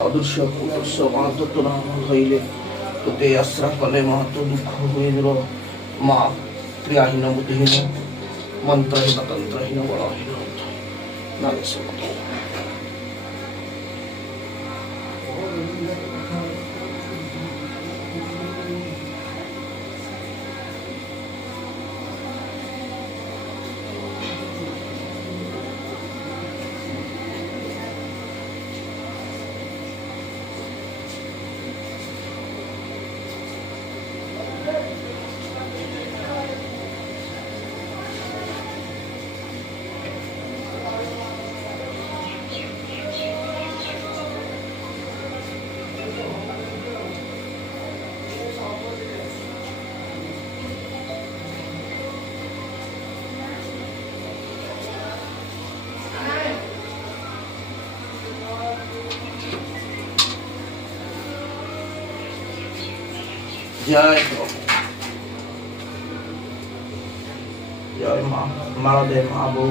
অদৃশ্য পুনর্ষ মাহাত্ম নাম হইলে তোতে আশ্রা কলে মাহাত্ম দুঃখ হইল মা ক্রিয়াহীন বুদ্ধিহীন মন্ত্রহীন তন্ত্রহীন বলহীন নাগেশ জয় জয় মা মারা দে মা বউ